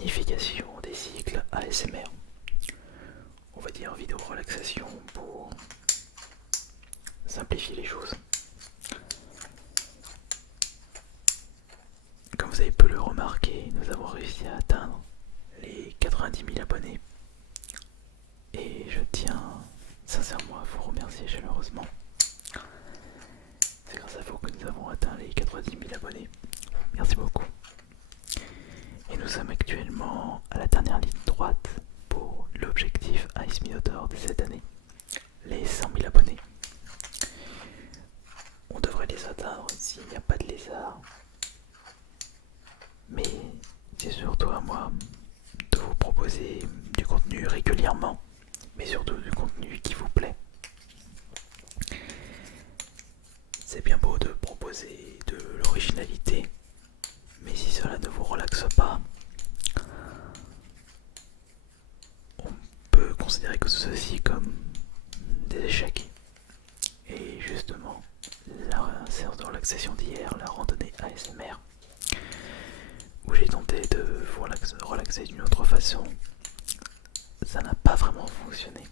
signification des cycles ASMR. On va dire vidéo relaxation pour simplifier les choses. Comme vous avez pu le remarquer, nous avons réussi à atteindre les 90 000 abonnés. Et je tiens sincèrement à vous remercier chaleureusement. C'est grâce à vous que nous avons atteint les 90 000 abonnés. Merci beaucoup. Et nous sommes actuellement à la dernière ligne droite pour l'objectif Ice Minotaur de cette année. Les 100 000 abonnés. On devrait les atteindre s'il n'y a pas de lézard. Mais c'est surtout à moi de vous proposer du contenu régulièrement, mais surtout du contenu qui vous plaît. C'est bien beau de proposer de l'originalité, mais si cela ne vous relaxe pas, on peut considérer que ceci comme des échecs. Et justement, la séance de relaxation d'hier, la randonnée ASMR, où j'ai tenté de vous relaxer d'une autre façon, ça n'a pas vraiment fonctionné.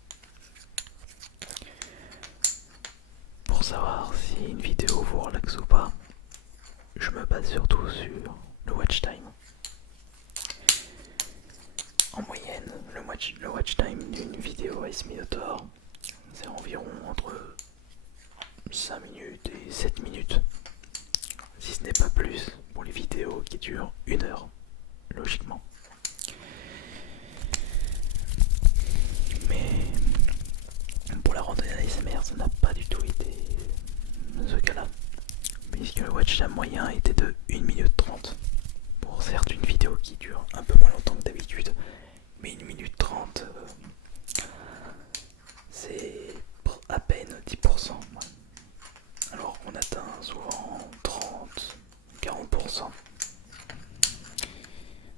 Pour savoir si une vidéo vous relaxe ou pas, je me base surtout sur le watch time. En moyenne, le watch time d'une vidéo Ice Minotaur, c'est environ entre 5 minutes et 7 minutes. Si ce n'est pas plus pour les vidéos qui durent 1 heure, logiquement. Mais pour la randonnée ASMR, ça n'a pas du tout été ce cas-là, puisque le watch time moyen était de 1 minute 30. Pour certes une vidéo qui dure un peu moins longtemps que d'habitude, mais 1 minute 30, c'est à peine 10%. Alors on atteint souvent 30, 40%.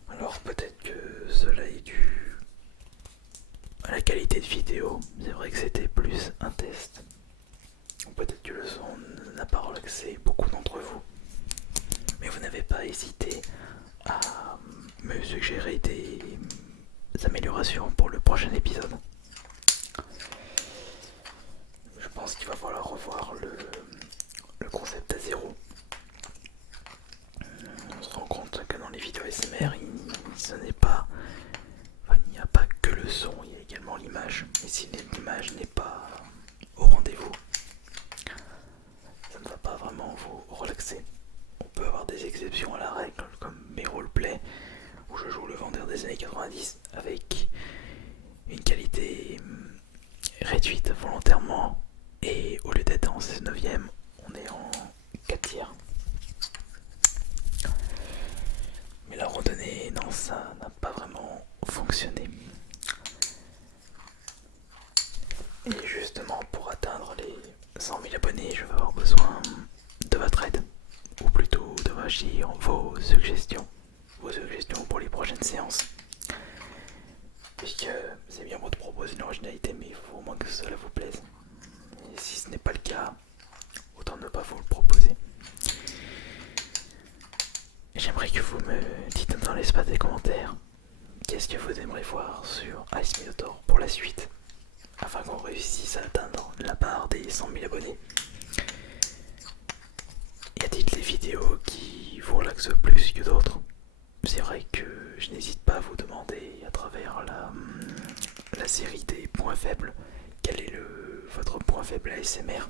Alors peut-être que cela est dû à la qualité de vidéo. C'est vrai que c'était plus un test. Ou peut-être que le son n'a pas relaxé beaucoup d'entre vous. Mais vous n'avez pas hésité à me suggérer des améliorations pour le prochain épisode. Je pense qu'il va falloir revoir le concept à zéro. On se rend compte que dans les vidéos ASMR, il n'y a pas que le son, il y a également l'image. Et si l'image n'est pas au rendez-vous, ça ne va pas vraiment vous relaxer. On peut avoir des exceptions à la règle, comme mes roleplays, où je joue le vendeur des années 90 avec une qualité réduite volontairement, et au lieu d'être en 16/9, on est en 4 tiers. Mais la randonnée, non, ça n'a pas vraiment fonctionné. Et justement, pour atteindre les 100 000 abonnés, je vais avoir besoin de votre aide, ou plutôt de vos suggestions pour les prochaines séances. Puisque c'est bien beau de proposer une originalité, mais il faut au moins que cela vous plaise. Et si ce n'est pas le cas, autant ne pas vous le proposer. J'aimerais que vous me dites dans l'espace des commentaires qu'est-ce que vous aimeriez voir sur Ice Minotaur pour la suite, afin qu'on réussisse à atteindre la barre des 100 000 abonnés. Y a-t-il des vidéos qui vous relaxent plus que d'autres? C'est vrai que je n'hésite pas à vous demander à travers la série des points faibles quel est votre point faible ASMR,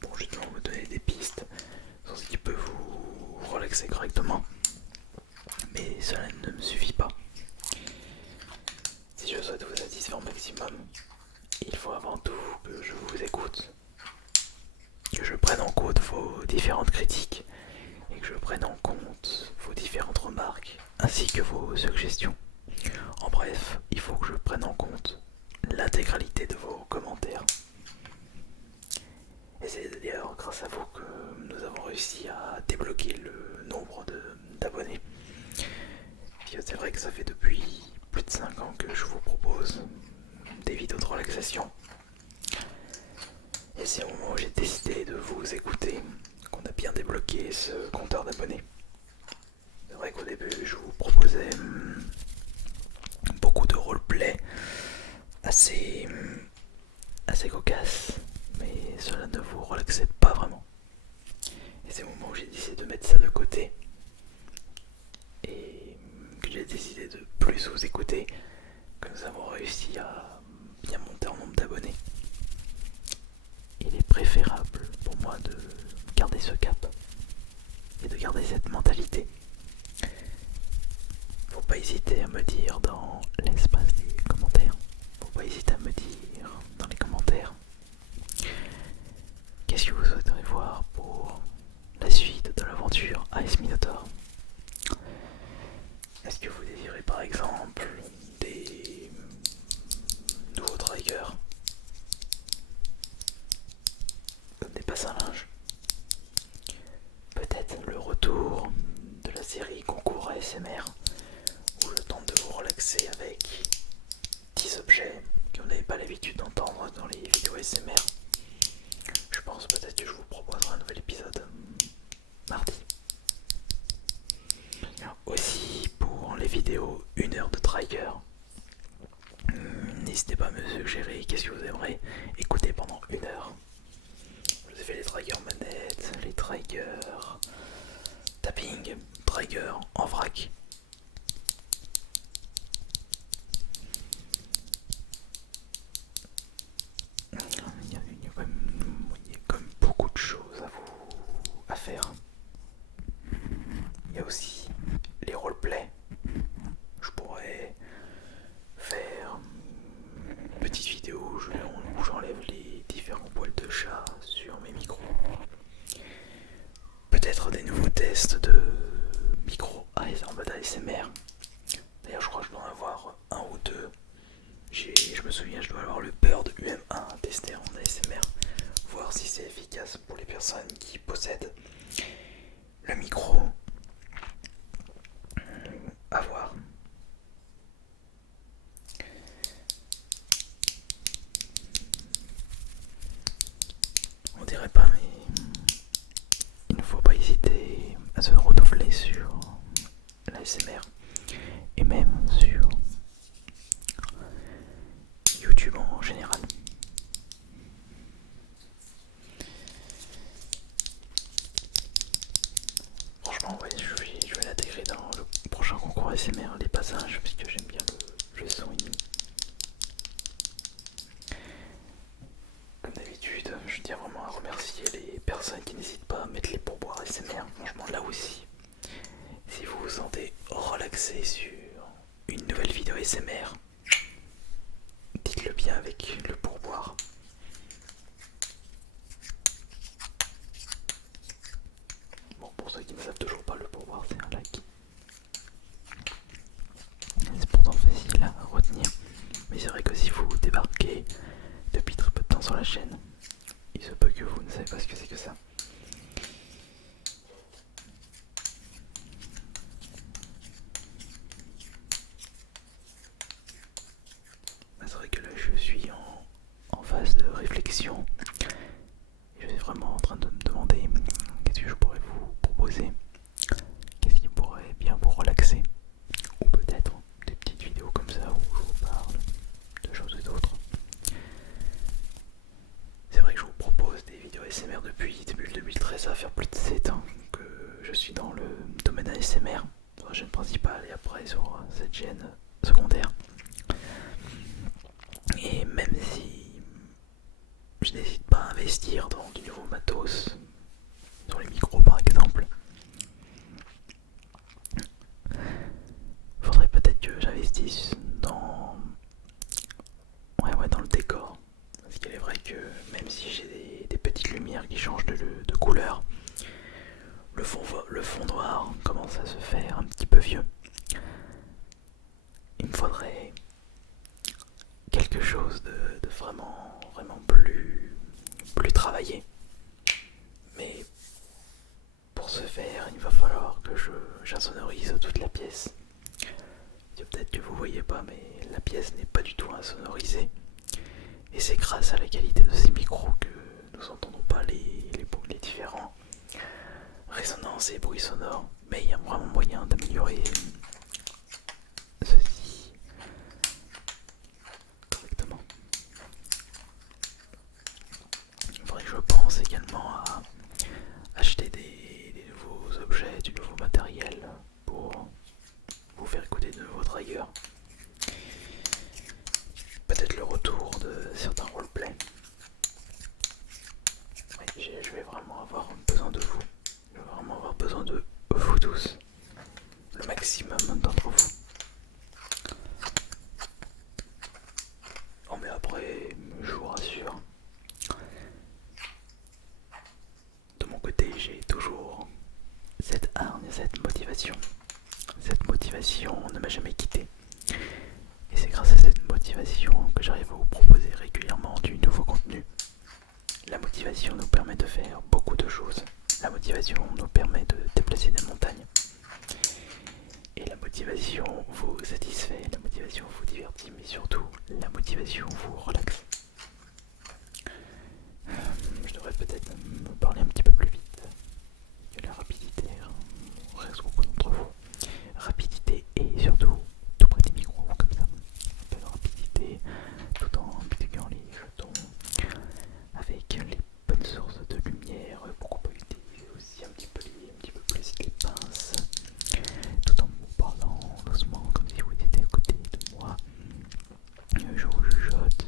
pour justement me donner des pistes sur ce qui peut vous relaxer correctement. Mais cela ne me suffit pas. Si je souhaite vous satisfaire au maximum, il faut avant tout que je vous écoute, que je prenne en compte vos différentes critiques et que je prenne en compte vos différentes remarques ainsi que vos suggestions. En bref, il faut que je prenne en compte l'intégralité de vos commentaires. Et c'est d'ailleurs grâce à vous que nous avons réussi à débloquer le nombre d'abonnés. C'est vrai que ça fait depuis plus de 5 ans que je vous propose des vidéos de relaxation. Et c'est au moment où j'ai décidé de vous écouter qu'on a bien débloqué ce compteur d'abonnés. C'est vrai qu'au début je vous proposais roleplay assez cocasse, mais cela ne vous relaxait pas vraiment. Et c'est le moment où j'ai décidé de mettre ça de côté et que j'ai décidé de plus vous écouter, que nous avons réussi à bien monter en nombre d'abonnés. Il est préférable pour moi de garder ce cap et de garder cette mentalité. Faut pas hésiter à me dire dans l'espace des commentaires, faut pas hésiter à me dire dans les commentaires qu'est-ce que vous souhaiteriez voir pour la suite de l'aventure Ice Minotaur. Est-ce que vous désirez par exemple des nouveaux triggers comme des passins à linge? Peut-être le retour de la série concours ASMR où je tente de vous relaxer avec 10 objets que vous n'avez pas l'habitude d'entendre dans les vidéos ASMR. Je pense peut-être que je vous proposerai un nouvel épisode mardi. Aussi pour les vidéos 1 heure de trigger, n'hésitez pas à me suggérer qu'est-ce que vous aimeriez écouter pendant 1 heure. Je vous ai fait les triggers manettes, les triggers tapping, triggers en vrac. Il y a quand même beaucoup de choses à faire. Il y a aussi les roleplays. Je pourrais faire une petite vidéo où j'enlève les différents poils de chat sur mes micros. Peut-être des nouveaux tests de micro en mode ASMR. D'ailleurs, je crois que je dois en avoir un ou deux. Je me souviens, je dois avoir le Bird UM1 à tester en ASMR, voir si c'est efficace pour les personnes qui possèdent le micro. À voir. On dirait pas, mais il ne faut pas hésiter à se renouveler sur l'ASMR et même sur YouTube en général. Franchement, ouais, je vais l'intégrer dans le prochain concours ASMR, les passages, parce que j'aime bien le son ennemi. Comme d'habitude, je tiens vraiment à remercier les personnes qui n'hésitent pas à mettre les pourboires ASMR. Franchement, là aussi, si vous vous sentez relaxé sur une nouvelle vidéo ASMR, dites-le bien avec le pourboire. Bon, pour ceux qui ne savent toujours pas, le pourboire c'est un like. C'est pourtant facile à retenir, mais c'est vrai que si vous débarquez depuis très peu de temps sur la chaîne, il se peut que vous ne savez pas ce que c'est que ça. C'est vrai que là je suis en phase de réflexion. Je suis vraiment en train de me demander qu'est-ce que je pourrais vous proposer, qu'est-ce qui pourrait bien vous relaxer, ou peut-être des petites vidéos comme ça où je vous parle de choses et d'autres. C'est vrai que je vous propose des vidéos ASMR depuis début 2013, ça va faire plus de 7 ans que je suis dans le domaine ASMR, sur la chaîne principale et après sur cette chaîne secondaire. Et même si je n'hésite pas à investir dans du nouveau matos, sur les micros par exemple, faudrait peut-être que j'investisse dans le décor. Parce qu'il est vrai que même si j'ai des petites lumières qui changent de couleur, le fond noir commence à se faire un petit peu vieux. Il me faudrait quelque chose de vraiment plus travaillé. Mais pour ce faire, il va falloir que j'insonorise toute la pièce. Peut-être que vous voyez pas, mais la pièce n'est pas du tout insonorisée. Et c'est grâce à la qualité de ces micros que nous n'entendons pas les différents résonances et bruits sonores. Mais il y a vraiment moyen d'améliorer ceci peut-être le retour de certains roleplays. Oui, je vais vraiment avoir besoin de vous. Je vais vraiment avoir besoin de vous tous. Le maximum d'entre vous. Oh mais après, je vous rassure. De mon côté, j'ai toujours cette hargne, cette motivation. Cette motivation ne m'a jamais quitté. Et c'est grâce à cette motivation que j'arrive à vous proposer régulièrement du nouveau contenu. La motivation nous permet de faire beaucoup de choses. La motivation nous permet de déplacer des montagnes. Et la motivation vous satisfait, la motivation vous divertit, mais surtout, la motivation vous relaxe. Je devrais peut-être me parler un petit peu plus vite que la rapidité reste beaucoup d'entre vous. Rapidité et surtout tout près des micros comme ça. Un peu de rapidité tout en multipliant les jetons avec les bonnes sources de lumière. Pourquoi pas utiliser aussi un petit peu plus les pinces tout en vous parlant doucement comme si vous étiez à côté de moi. Je vous chuchote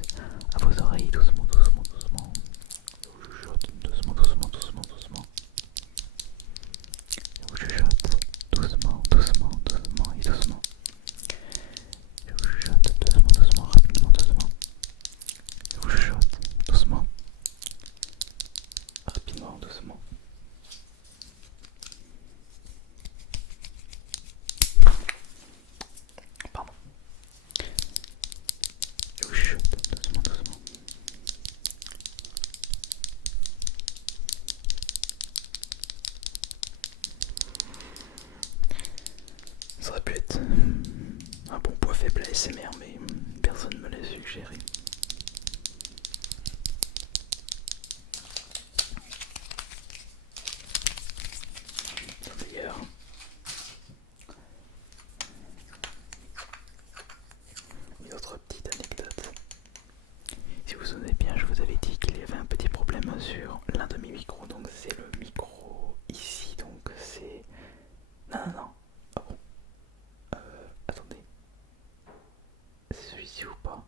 à vos oreilles doucement. Je vous chuchote doucement. Je vous chuchote doucement et doucement. Je vous chuchote doucement, rapidement. Je vous chuchote doucement, doucement. Pardon. Je vous chuchote doucement. Ça aurait pu être un bon poids faible à SMR, mais personne ne me l'a suggéré. D'ailleurs, une autre petite anecdote. Si vous vous souvenez bien, je vous avais dit qu'il y avait un petit problème sur l'un de mes micros. Donc c'est le micro ici. Donc c'est... Non. Ah bon. Attendez. C'est celui-ci ou pas?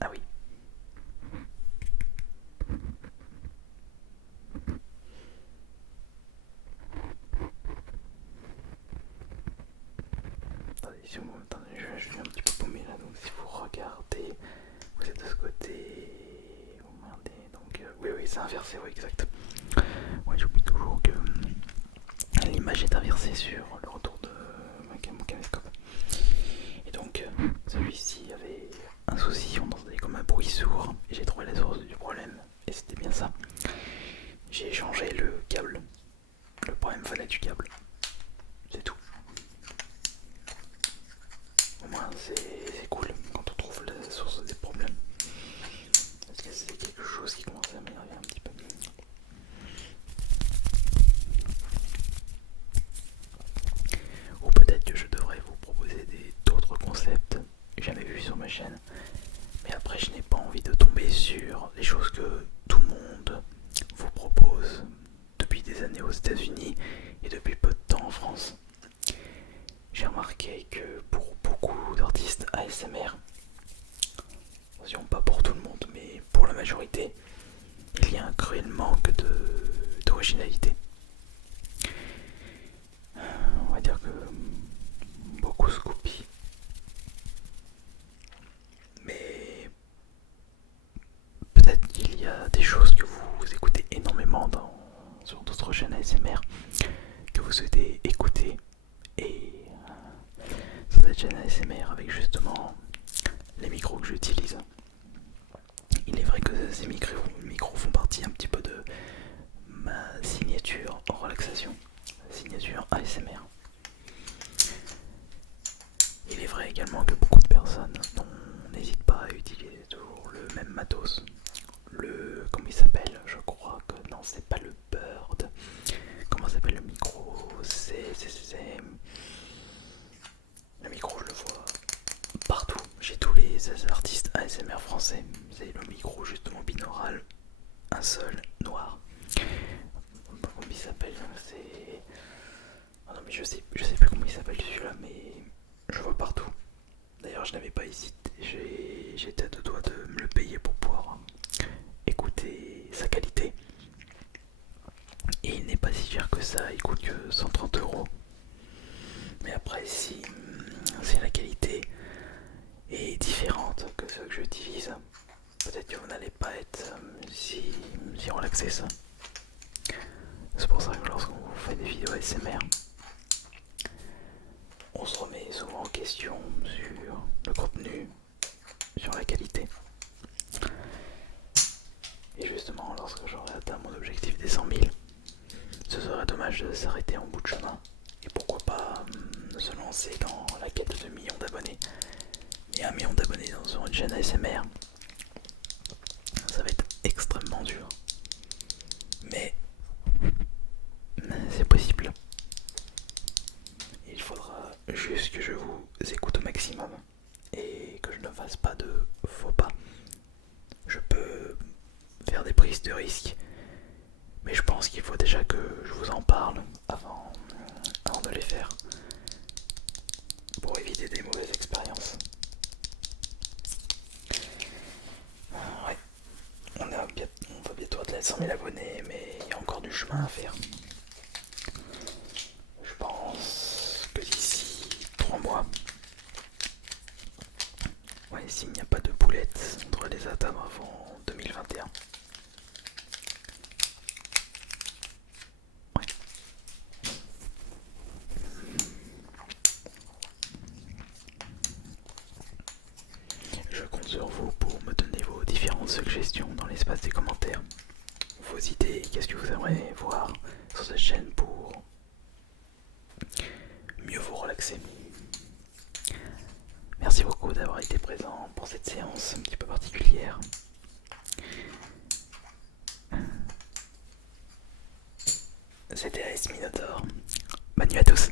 Ah oui. Attendez, je suis un petit peu paumé là. Donc si vous regardez, vous êtes de ce côté. Oh merde. Donc oui, c'est inversé, oui, exact. Ouais, j'oublie toujours que l'image est inversée sur le retour de mon caméscope. Et donc, celui-ci avait un souci, on entendait comme un bruit sourd, et j'ai trouvé la source du problème, et c'était bien ça. J'ai changé le câble. Le problème venait du câble. C'est tout. Au moins, c'est cool quand on trouve la source des problèmes. Parce que c'est quelque chose qui commençait à m'énerver un petit peu. Ou peut-être que je devrais vous proposer d'autres concepts jamais vus sur ma chaîne. Mais après, je n'ai pas envie de tomber sur les choses que tout le monde vous propose depuis des années aux États-Unis et depuis peu de temps en France. J'ai remarqué que pour beaucoup d'artistes ASMR, attention, pas pour tout le monde, mais pour la majorité, il y a un cruel manque d'originalité. On va dire que beaucoup se copient, mais peut-être qu'il y a des choses que vous écoutez énormément sur d'autres chaînes ASMR que vous souhaitez écouter et sur cette chaîne ASMR avec justement les micros que j'utilise. Il est vrai que ces micros font partie un petit peu de ma signature en relaxation, signature ASMR. Il est vrai également que beaucoup de personnes n'hésitent pas à utiliser toujours le même matos. Comment il s'appelle? Je crois que non, c'est pas le Bird. Comment s'appelle le micro? Le micro, je le vois partout. J'ai tous les artistes ASMR français. C'est le micro justement binaural, un seul, noir. Comment il s'appelle? C'est... Oh non mais je sais plus comment il s'appelle celui-là, mais je vois partout. D'ailleurs D'ailleurs, je n'avais pas hésité, j'étais à deux doigts de me le payer pour pouvoir écouter sa qualité. Et il n'est pas si cher que ça, il coûte que 130 €. Mais après, si la qualité est différente que ceux que j'utilise, peut-être que vous n'allez pas être si relaxé ça. C'est pour ça que lorsqu'on fait des vidéos ASMR, on se remet souvent en question sur le contenu, sur la qualité. Et justement, lorsque j'aurai atteint mon objectif des 100 000, ce serait dommage de s'arrêter en bout de chemin. Et pourquoi pas se lancer dans la quête de millions d'abonnés. Et 1 million d'abonnés sur une chaîne ASMR, ça va être extrêmement dur. Mais c'est possible. Il faudra juste que je vous écoute au maximum et que je ne fasse pas de faux pas. Je peux faire des prises de risques, mais je pense qu'il faut déjà que je vous en parle avant de les faire, pour éviter des mauvaises expériences. Ouais, on va bientôt atteindre les 100 000 abonnés, mais il y a encore du chemin à faire. Je pense que d'ici 3 mois, ouais, s'il n'y a pas de boulettes, on devrait les atteindre avant 2021. Ouais. Je compte sur vous pour me donner vos différentes suggestions dans l'espace des commentaires. Vos idées, qu'est-ce que vous aimeriez voir sur cette chaîne pour mieux vous relaxer. Merci beaucoup d'avoir été présent pour cette séance un petit peu particulière. C'était AS Minotaur. Bonne nuit à tous.